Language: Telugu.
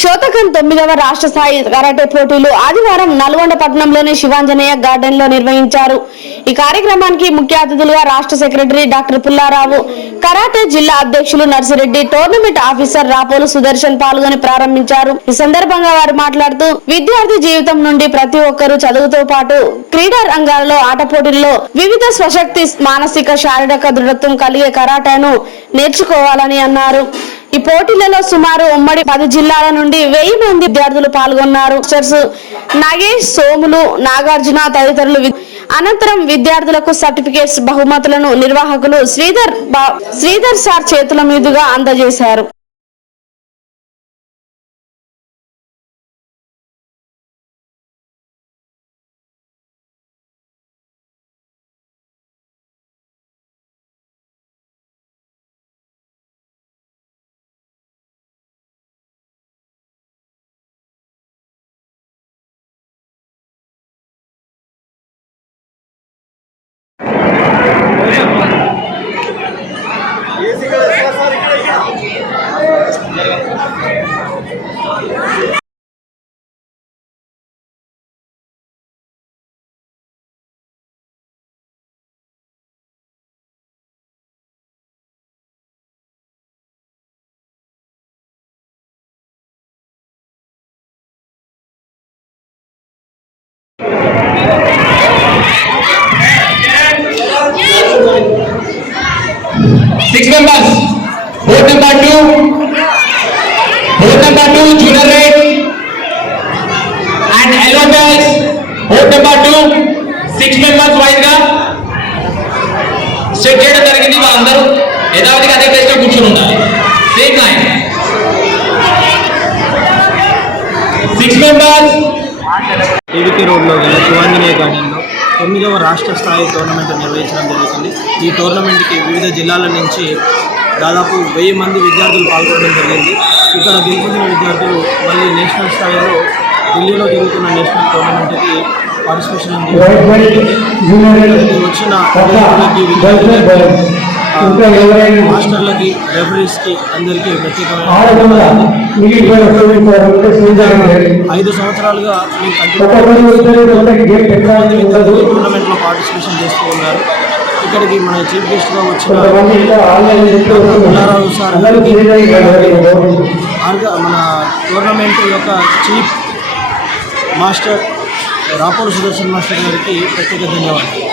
శోతకం 9వ రాష్ట్ర స్థాయి కరాటే పోటీలు ఆదివారం నల్గొండ పట్టణంలోని శివాంజనేయ గార్డెన్ లో నిర్వహించారు। ఈ కార్యక్రమానికి ముఖ్య అతిథులుగా రాష్ట్ర సెక్రటరీ డాక్టర్ పుల్లారావు, కరాటే జిల్లా అధ్యక్షులు నర్సిరెడ్డి, టోర్నమెంట్ ఆఫీసర్ రాపోలు సుదర్శన్ పాల్గొని ప్రారంభించారు। ఈ సందర్భంగా వారు మాట్లాడుతూ విద్యార్థి జీవితం నుండి ప్రతి ఒక్కరూ చదువుతో పాటు క్రీడా రంగాల్లో ఆట పోటీల్లో వివిధ స్వశక్తి, మానసిక, శారీరక దృఢత్వం కలిగే కరాటేను నేర్చుకోవాలని అన్నారు। ఈ పోటీలలో సుమారు ఉమ్మడి 10 జిల్లాల నుండి 1000 మంది విద్యార్థులు పాల్గొన్నారు। నాగేష్, సోములు, నాగార్జున తదితరులు అనంతరం విద్యార్థులకు సర్టిఫికేట్స్, బహుమతులను నిర్వాహకులు శ్రీధర్ సార్ చేతుల మీదుగా అందజేశారు। Six members, board number 2, junior red, and yellow bells, board number 2, 6 members wise గా సెట్ చేయడం జరిగింది। వాళ్ళందరూ యథావిధిగా అదే ప్లేస్ లో కూర్చొని ఉండాలి। సేమ్ లైన్ 6 members ఏవికే రోడ్లో గల శివాంజనేయ గార్డెన్లో 9వ రాష్ట్ర స్థాయి టోర్నమెంట్ నిర్వహించడం జరుగుతుంది। ఈ టోర్నమెంట్కి వివిధ జిల్లాల నుంచి దాదాపు 1000 మంది విద్యార్థులు పాల్గొనడం జరిగింది। ఇక్కడ గెలుపొందిన విద్యార్థులు మళ్ళీ నేషనల్ స్థాయిలో ఢిల్లీలో జరుగుతున్న నేషనల్ టోర్నమెంట్కి పార్టిసిపేషన్ వచ్చిన మాస్టర్లకి, రెఫరీస్కి అందరికీ ప్రత్యేకమైన 5 సంవత్సరాలుగా టోర్నమెంట్లో పార్టిసిపేషన్ చేస్తూ ఉన్నారు। ఇక్కడికి మన చీఫ్ గెస్ట్గా వచ్చిన పుల్లారావు సార్, మన టోర్నమెంట్ యొక్క chief master Rapolu Sudarshan master గారికి ప్రత్యేక ధన్యవాదాలు।